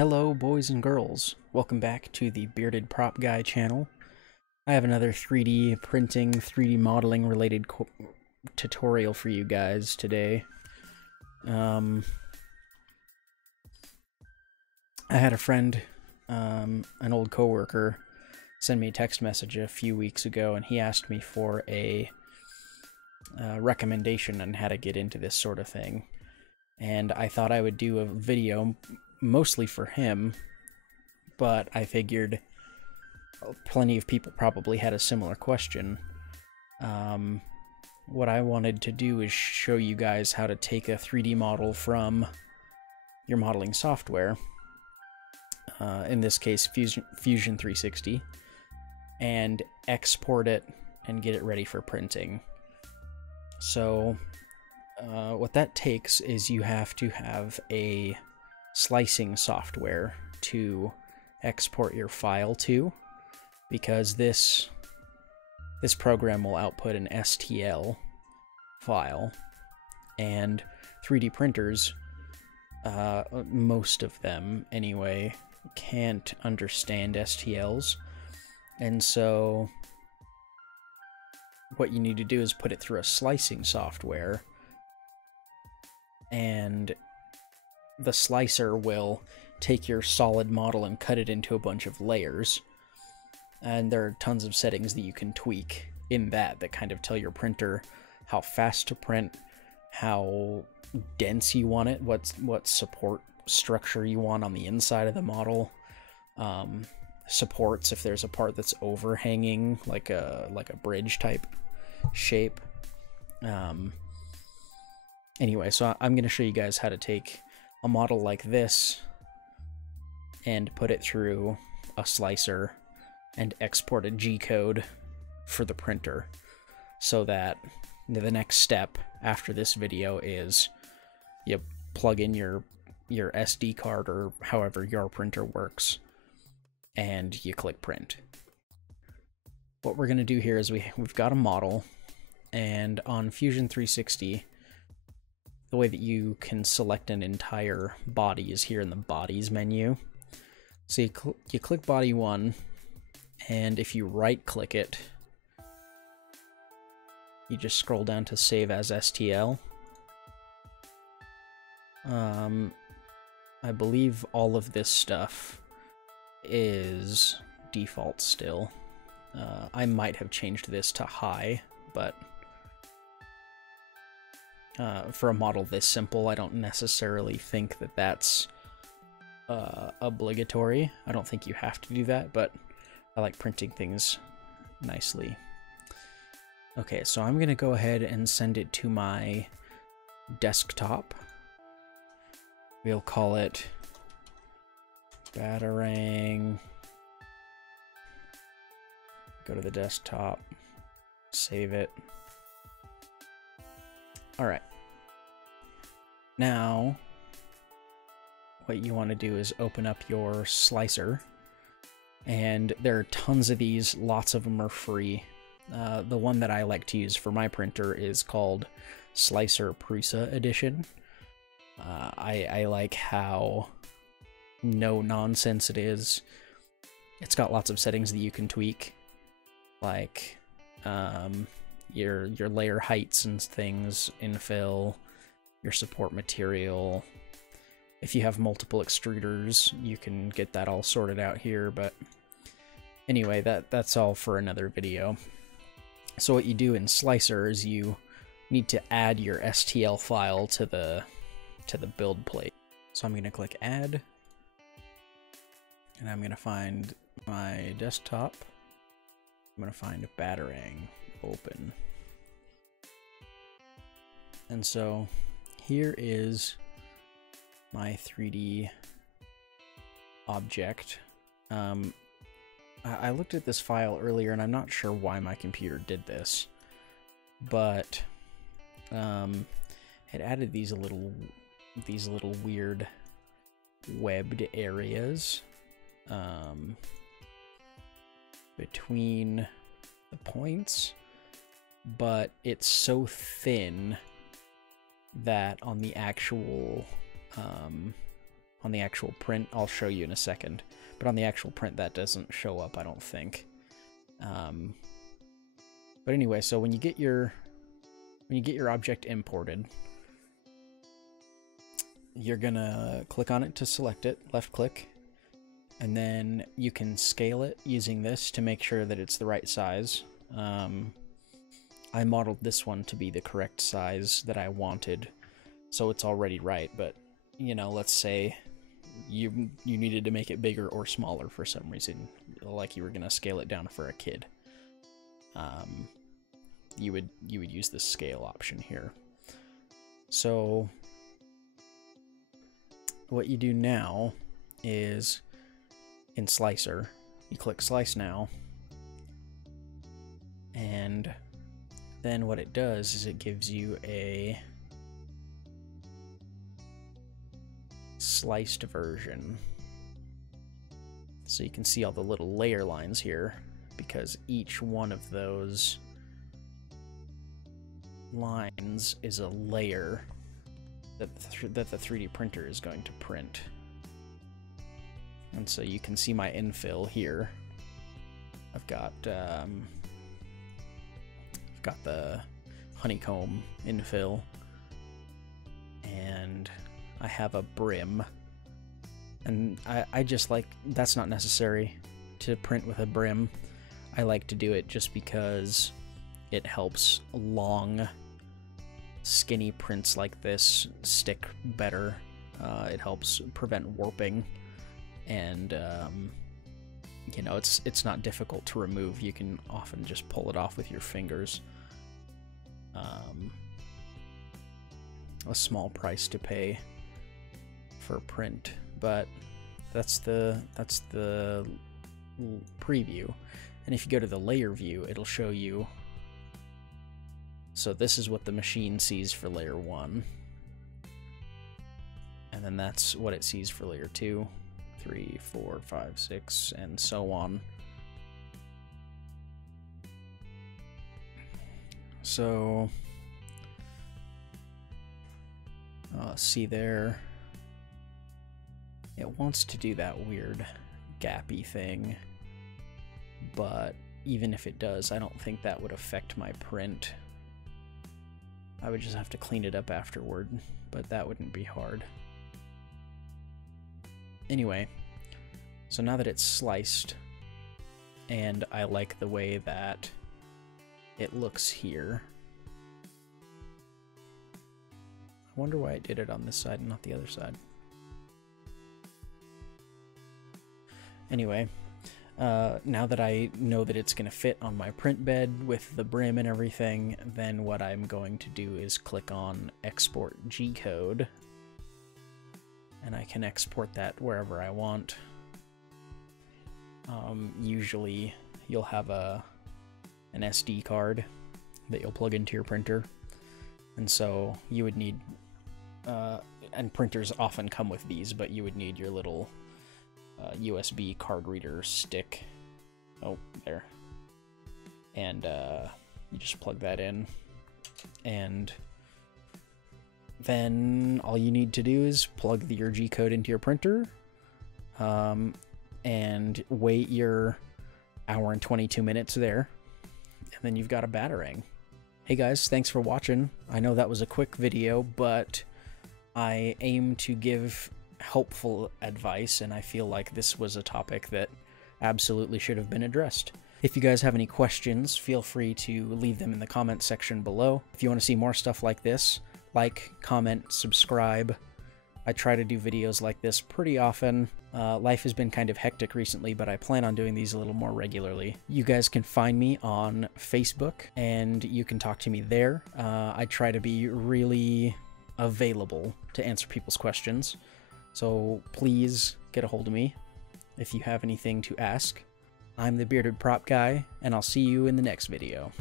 Hello boys and girls, welcome back to the Bearded Prop Guy channel. I have another 3D printing, 3D modeling related tutorial for you guys today. I had a friend, an old coworker, send me a text message a few weeks ago, and he asked me for a recommendation on how to get into this sort of thing. And I thought I would do a video mostly for him, but I figured plenty of people probably had a similar question. What I wanted to do is show you guys how to take a 3D model from your modeling software, in this case Fusion 360, and export it and get it ready for printing. So what that takes is you have to have a slicing software to export your file to, because this program will output an STL file, and 3D printers, most of them anyway, can't understand STLs, and so what you need to do is put it through a slicing software, and the slicer will take your solid model and cut it into a bunch of layers. And there are tons of settings that you can tweak in that kind of tell your printer how fast to print, how dense you want it, what support structure you want on the inside of the model, supports if there's a part that's overhanging, like a bridge type shape. Anyway, so I'm going to show you guys how to take a model like this and put it through a slicer and export a G-code for the printer, so that the next step after this video is you plug in your SD card or however your printer works and you click print. What we're going to do here is we've got a model, and on Fusion 360 the way that you can select an entire body is here in the bodies menu. So you click body 1, and if you right click it, you just scroll down to save as STL. I believe all of this stuff is default still. I might have changed this to high, but for a model this simple, I don't necessarily think that that's obligatory. I don't think you have to do that, but I like printing things nicely. Okay, so I'm gonna go ahead and send it to my desktop. We'll call it Batarang. Go to the desktop, save it. Alright. Now, what you want to do is open up your slicer, and there are tons of these, lots of them are free. The one that I like to use for my printer is called Slicer Prusa Edition. I like how no nonsense it is. It's got lots of settings that you can tweak, like your layer heights and things, infill, your support material. If you have multiple extruders, you can get that all sorted out here, but anyway, that's all for another video. So what you do in Slicer is you need to add your STL file to the build plate. So I'm going to click add, and I'm going to find my desktop. I'm going to find Batarang, open. And so here is my 3D object. I looked at this file earlier, and I'm not sure why my computer did this, but it added these little weird webbed areas between the points, but it's so thin that on the actual on the actual print. I'll show you in a second. But on the actual print, that doesn't show up, I don't think. But anyway, so when you get your object imported, you're gonna click on it to select it, left click, and then you can scale it using this to make sure that it's the right size. I modeled this one to be the correct size that I wanted, so it's already right, but, you know, let's say you needed to make it bigger or smaller for some reason, like you were going to scale it down for a kid. You would use the scale option here. So what you do now is in Slicer, you click Slice Now, and then what it does is it gives you a sliced version. So you can see all the little layer lines here, because each one of those lines is a layer that the 3D printer is going to print. And so you can see my infill here. I've got the honeycomb infill, and I have a brim, and I just like, that's not necessary to print with a brim. I like to do it just because it helps long, skinny prints like this stick better. It helps prevent warping, and you know, it's not difficult to remove. You can often just pull it off with your fingers. A small price to pay for print, but that's the preview. And if you go to the layer view, it'll show you. So this is what the machine sees for layer 1, and then that's what it sees for layer 2, 3, 4, 5, 6, and so on. So see there, it wants to do that weird gappy thing, but even if it does, I don't think that would affect my print. I would just have to clean it up afterward, but that wouldn't be hard. Anyway, so now that it's sliced, and I like the way that it looks here. I wonder why I did it on this side and not the other side. Anyway, now that I know that it's going to fit on my print bed with the brim and everything, then what I'm going to do is click on Export G-Code, and I can export that wherever I want. Usually you'll have an SD card that you'll plug into your printer, and so you would need, and printers often come with these, but you would need your little USB card reader stick. Oh, there. And you just plug that in, and then all you need to do is plug your G-code into your printer, and wait your hour and 22 minutes there, and then you've got a Batarang. Hey guys, thanks for watching. I know that was a quick video, but I aim to give helpful advice, and I feel like this was a topic that absolutely should have been addressed. If you guys have any questions, feel free to leave them in the comment section below. If you want to see more stuff like this, like, comment, subscribe. I try to do videos like this pretty often. Life has been kind of hectic recently, but I plan on doing these a little more regularly. You guys can find me on Facebook, and you can talk to me there. I try to be really available to answer people's questions, so please get a hold of me if you have anything to ask. I'm the Bearded Prop Guy, and I'll see you in the next video.